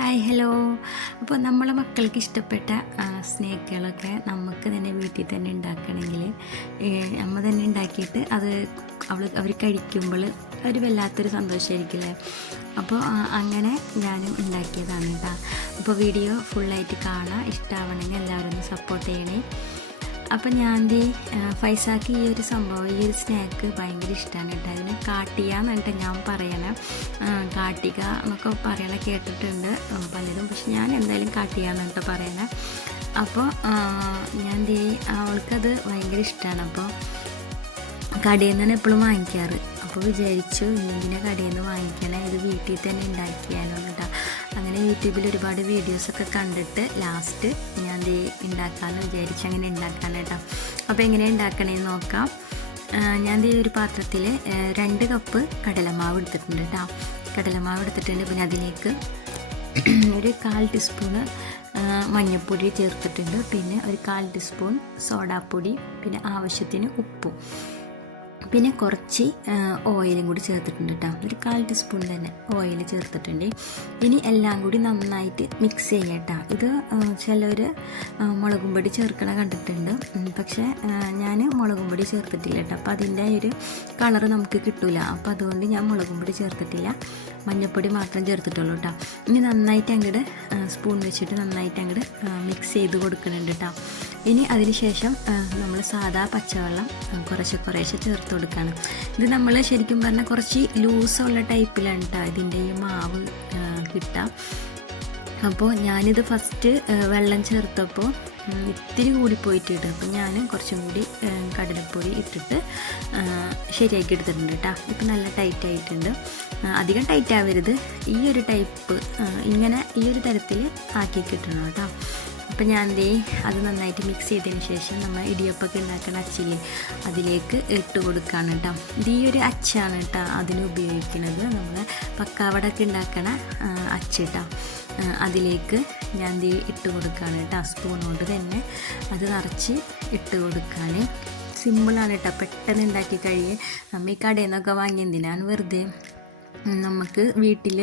Hi hello അപ്പോൾ നമ്മളെ മക്കൾക്ക് ഇഷ്ടപ്പെട്ട സ്നേക്കുകളൊക്കെ നമുക്ക് തന്നെ വീട്ടിൽ തന്നെ ഉണ്ടാക്കണമെങ്കിൽ നമ്മൾ തന്നെ ഉണ്ടാക്കിയിട്ട് അത് അവൾ അവർ കഴിക്കുമ്പോൾ ഒരു വല്ലാത്തൊരു സന്തോഷമായിരിക്കില്ലേ അപ്പോൾ അങ്ങനെ ഞാനും ഉണ്ടാക്കിയതാണ് കേട്ടോ അപ്പോൾ വീഡിയോ ഫുള്ളായിട്ട് കാണാം. ഇഷ്ടമാവണമെങ്കിൽ എല്ലാവരും സപ്പോർട്ട് ചെയ്യണേ. അപ്പം ഞാൻ ഫൈസാക്ക് ഈ ഒരു സംഭവം ഈ ഒരു സ്നാക്ക് ഭയങ്കര ഇഷ്ടമാണ് കേട്ടോ. അതിന് കാട്ടിക എന്നിട്ട് ഞാൻ പറയണം കാട്ടിക എന്നൊക്കെ പറയണ കേട്ടിട്ടുണ്ട് പലരും. പക്ഷെ ഞാൻ എന്തായാലും കാട്ടിക എന്നിട്ട് പറയണേ. അപ്പോൾ ഞാൻ ദേ അവൾക്കത് ഭയങ്കര ഇഷ്ടമാണ് അപ്പോൾ കടയിൽ നിന്നാണ് എപ്പോഴും വാങ്ങിക്കാറ്. അപ്പോൾ വിചാരിച്ചു ഇങ്ങനെ കടയിൽ നിന്ന് വാങ്ങിക്കണേ? ഇത് വീട്ടിൽ തന്നെ ഉണ്ടാക്കിയാലോ അങ്ങനെ യൂട്യൂബിൽ ഒരുപാട് വീഡിയോസൊക്കെ കണ്ടിട്ട് ലാസ്റ്റ് ഞാൻ ദേ ഉണ്ടാക്കാമെന്ന് വിചാരിച്ചു അങ്ങനെ ഉണ്ടാക്കാൻ കേട്ടോ. അപ്പോൾ എങ്ങനെ ഉണ്ടാക്കണേന്ന് നോക്കാം. ഞാൻ ഈ ഒരു പാത്രത്തിൽ രണ്ട് കപ്പ് കടലമാവ് എടുത്തിട്ടുണ്ട് കേട്ടോ. കടലമാവ് എടുത്തിട്ടുണ്ട് പിന്നെ അതിലേക്ക് ഒരു കാൽ ടീസ്പൂണ് മഞ്ഞൾപ്പൊടി ചേർത്തിട്ടുണ്ട്. പിന്നെ ഒരു കാൽ ടീസ്പൂൺ സോഡാപ്പൊടി പിന്നെ ആവശ്യത്തിന് ഉപ്പും. പിന്നെ കുറച്ച് ഓയിലും കൂടി ചേർത്തിട്ടുണ്ട് കേട്ടോ ഒരു കാൽ ടീസ്പൂൺ തന്നെ ഓയിൽ ചേർത്തിട്ടുണ്ട്. ഇനി എല്ലാം കൂടി നന്നായിട്ട് മിക്സ് ചെയ്യാം കേട്ടോ ഇത് ചിലർ മുളകും പൊടി ചേർക്കണ കണ്ടിട്ടുണ്ട്. പക്ഷേ ഞാൻ മുളകും പൊടി ചേർത്തിട്ടില്ല കേട്ടോ അപ്പോൾ അതിന്റെ ഒരു കളർ നമുക്ക് കിട്ടില്ല അപ്പോൾ അതുകൊണ്ട് ഞാൻ മുളകും പൊടി ചേർത്തിട്ടില്ല. മഞ്ഞൾപ്പൊടി മാത്രം ചേർത്തിട്ടുള്ളൂ കേട്ടോ ഇനി നന്നായിട്ട് അങ്ങോട്ട് സ്പൂൺ വെച്ചിട്ട് നന്നായിട്ട് അങ്ങോട്ട് മിക്സ് ചെയ്ത് കൊടുക്കുന്നുണ്ട് കേട്ടോ ഇനി അതിനുശേഷം നമ്മൾ സാധാ പച്ചവെള്ളം കുറച്ച് കുറേശ്ശെ ചേർത്ത് കൊടുക്കുകയാണ് ഇത് നമ്മൾ ശരിക്കും പറഞ്ഞാൽ കുറച്ച് ലൂസുള്ള ടൈപ്പിലാണ് കേട്ടോ ഇതിന്റെ ഈ മാവ് കിട്ടാം. അപ്പോൾ ഞാനിത് ഫസ്റ്റ് വെള്ളം ചേർത്തപ്പോൾ ഇത്തിരി കൂടി പോയിട്ട് പോയിട്ടിട്ട് അപ്പോൾ ഞാൻ കുറച്ചും കൂടി കടലപ്പൊടി ഇട്ടിട്ട് ശരിയാക്കി എടുത്തിട്ടുണ്ട് കേട്ടോ ഇപ്പം നല്ല ടൈറ്റ് ആയിട്ടുണ്ട്. അധികം ടൈറ്റ് ആവരുത്. ഈ ഒരു ടൈപ്പ് ഇങ്ങനെ ഈ ഒരു തരത്തിൽ ആക്കി കിട്ടണം കേട്ടോ അപ്പം ഞാൻ ദേ അത് നന്നായിട്ട് മിക്സ് ചെയ്തതിന് ശേഷം നമ്മൾ ഇടിയപ്പൊക്കെ ഉണ്ടാക്കുന്ന അച്ചില്ലേ അതിലേക്ക് ഇട്ട് കൊടുക്കുകയാണ് കേട്ടോ. ഇത് ഈ ഒരു അച്ചാണ് കേട്ടോ അതിന് ഉപയോഗിക്കുന്നത്. നമ്മൾ പക്കാവടൊക്കെ ഉണ്ടാക്കണ അച്ച കേട്ടോ. അതിലേക്ക് ഞാൻ ദേ ഇട്ട് കൊടുക്കുകയാണ് കേട്ടോ. സ്പൂൺ കൊണ്ട് തന്നെ അത് നിറച്ച് ഇട്ട് കൊടുക്കാൻ സിമ്പിളാണ് കേട്ടോ. പെട്ടെന്ന് ഉണ്ടാക്കി കഴിയേ. നമ്മൾ ഈ കടയിൽ നിന്നൊക്കെ വാങ്ങിയതിനാണ് വെറുതെ? നമുക്ക് വീട്ടിൽ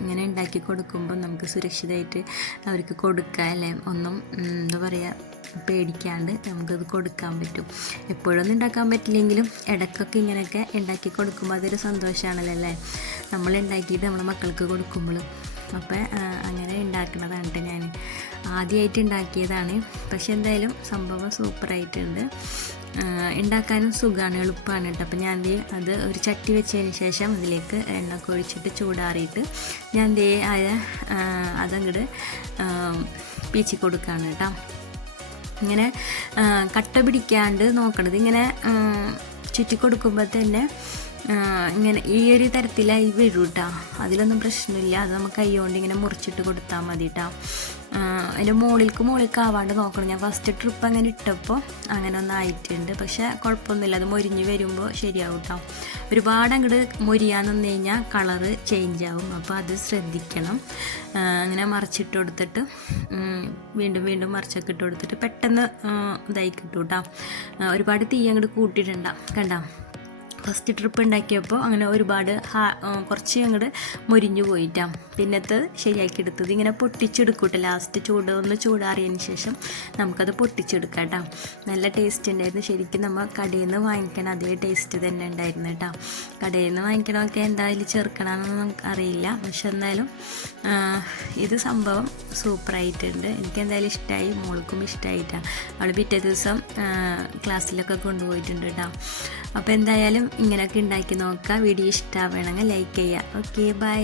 ഇങ്ങനെ ഉണ്ടാക്കി കൊടുക്കുമ്പോൾ നമുക്ക് സുരക്ഷിതമായിട്ട് അവർക്ക് കൊടുക്കാം അല്ലേ? ഒന്നും എന്താ പറയുക പേടിക്കാണ്ട് നമുക്കത് കൊടുക്കാൻ പറ്റും. എപ്പോഴൊന്നും ഉണ്ടാക്കാൻ പറ്റില്ലെങ്കിലും ഇടയ്ക്കൊക്കെ ഇങ്ങനെയൊക്കെ ഉണ്ടാക്കി കൊടുക്കുമ്പോൾ അതൊരു സന്തോഷമാണല്ലോ അല്ലേ? നമ്മൾ ഉണ്ടാക്കിയിട്ട് നമ്മുടെ മക്കൾക്ക് കൊടുക്കുമ്പോൾ അപ്പോൾ അങ്ങനെ ഉണ്ടാക്കുന്നതാണ് ഞാൻ ആദ്യമായിട്ട് ഉണ്ടാക്കിയതാണ്. പക്ഷെ എന്തായാലും സംഭവം സൂപ്പറായിട്ടുണ്ട്. ഉണ്ടാക്കാനും സുഖമാണ് എളുപ്പമാണ് കേട്ടോ അപ്പം ഞാൻ ദേ അത് ഒരു ചട്ടി വെച്ചതിന് ശേഷം അതിലേക്ക് എണ്ണ ഒഴിച്ചിട്ട് ചൂടാറിയിട്ട് ഞാൻ ദേ ആയ അതങ്ങോട്ട് പീച്ചി കൊടുക്കുകയാണ് കേട്ടോ ഇങ്ങനെ കട്ട പിടിക്കാണ്ട് നോക്കണത്. ഇങ്ങനെ ചുറ്റി കൊടുക്കുമ്പോൾ തന്നെ ഇങ്ങനെ ഈ ഒരു തരത്തിലായി കേട്ടോ അതിലൊന്നും പ്രശ്നമില്ല. അത് നമുക്ക് കൈ കൊണ്ട് ഇങ്ങനെ മുറിച്ചിട്ട് കൊടുത്താൽ മതി കേട്ടോ അതിന്റെ മുകളിലേക്ക് മുകളിലേക്ക് ആവാണ്ട് നോക്കണം. ഞാൻ ഫസ്റ്റ് ട്രിപ്പ് അങ്ങനെ ഇട്ടപ്പോൾ അങ്ങനെ ഒന്നും ആയിട്ടുണ്ട്. പക്ഷേ കുഴപ്പമൊന്നുമില്ല അത് മൊരിഞ്ഞ് വരുമ്പോൾ ശരിയാവും കേട്ടോ ഒരുപാട് അങ്ങോട്ട് മൊരിയാൻ നിന്ന് കഴിഞ്ഞാൽ കളറ് ചേഞ്ച് ആവും. അപ്പോൾ അത് ശ്രദ്ധിക്കണം. അങ്ങനെ മറിച്ചിട്ട് കൊടുത്തിട്ട് വീണ്ടും വീണ്ടും മറിച്ചൊക്കെ ഇട്ട് കൊടുത്തിട്ട് പെട്ടെന്ന് ഇതായി കിട്ടും കേട്ടോ ഒരുപാട് തീ അങ്ങോട്ട് കൂട്ടിയിട്ടുണ്ടാവും കണ്ടോ? ഫസ്റ്റ് ട്രിപ്പ് ഉണ്ടാക്കിയപ്പോൾ അങ്ങനെ ഒരുപാട് കുറച്ച് അങ്ങോട്ട് മുരിഞ്ഞു പോയിട്ടാണ് പിന്നത്തെ ശരിയാക്കി എടുത്തത്. ഇങ്ങനെ പൊട്ടിച്ചെടുക്കൂട്ടെ. ലാസ്റ്റ് ചൂട് ഒന്ന് ചൂടാറിയതിന് ശേഷം നമുക്കത് പൊട്ടിച്ചെടുക്കാം കേട്ടോ നല്ല ടേസ്റ്റ് ഉണ്ടായിരുന്നു. ശരിക്കും നമ്മൾ കടയിൽ നിന്ന് വാങ്ങിക്കണം അതേ ടേസ്റ്റ് തന്നെ ഉണ്ടായിരുന്നു കേട്ടോ. കടയിൽ നിന്ന് വാങ്ങിക്കണമൊക്കെ എന്തായാലും ചേർക്കണമെന്ന് നമുക്ക് അറിയില്ല. പക്ഷെ എന്നാലും ഇത് സംഭവം സൂപ്പറായിട്ടുണ്ട് എനിക്ക് എന്തായാലും ഇഷ്ടമായി മോൾക്കും ഇഷ്ടമായിട്ടാണ് അവൾ പിറ്റേ ദിവസം ക്ലാസ്സിലൊക്കെ കൊണ്ടുപോയിട്ടുണ്ട് കേട്ടോ. അപ്പോൾ എന്തായാലും ഇങ്ങനെയൊക്കെ ഉണ്ടാക്കി നോക്കുക വീഡിയോ ഇഷ്ടമാവണമെങ്കിൽ ലൈക്ക് ചെയ്യുക. Okay bye